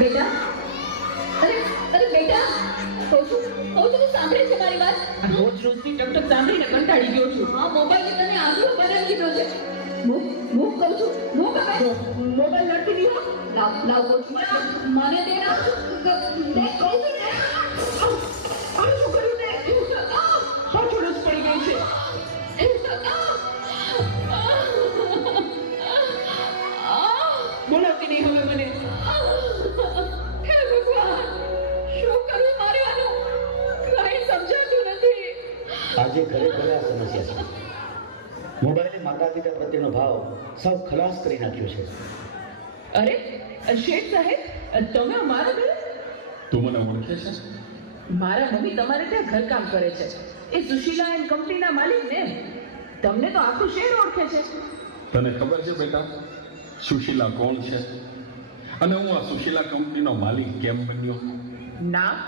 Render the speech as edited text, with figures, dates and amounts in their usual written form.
બેટા, અરે અરે બેટા, કહું છું સાંભળે છે મારી વાત? રોજ રોજની ટકટક સાંભળીને કંટાળી ગયો છું. આ મોબાઈલ તને આંગળો બનાવી દીધો છે. મૂક કહું છું, મૂક હવે. મોબાઈલ નથી દીધો. લાવ કહું છું, મને દે ના. દે કહું છું ને. આ શું કર્યું ને? પાછળ જ પડી ગઈ છે. બોલાવતી નહીં હવે મને. હે ભગવાન, શું કરું મારે આનું? કંઈ સમજાતું નથી. આજે ખરેખર આ સમસ્યા છે. મોબાઈલે માતા પિતા પ્રત્યેનો ભાવ સાવ ખલાસ કરી નાખ્યો છે. અરે શેઠ સાહેબ, તમે અમારા ઘરે? તું મને ઓળખે છે? મારા મમ્મી તમારે ત્યાં ઘરકામ કરે છે. એ સુશીલા એન્ડ કંપનીના માલિક ને. તમને તો આખું શહેર ઓળખે છે. તને ખબર છે બેટા સુશીલા કોણ છે અને હું આ સુશીલા કંપનીનો માલિક કેમ બન્યો? ના.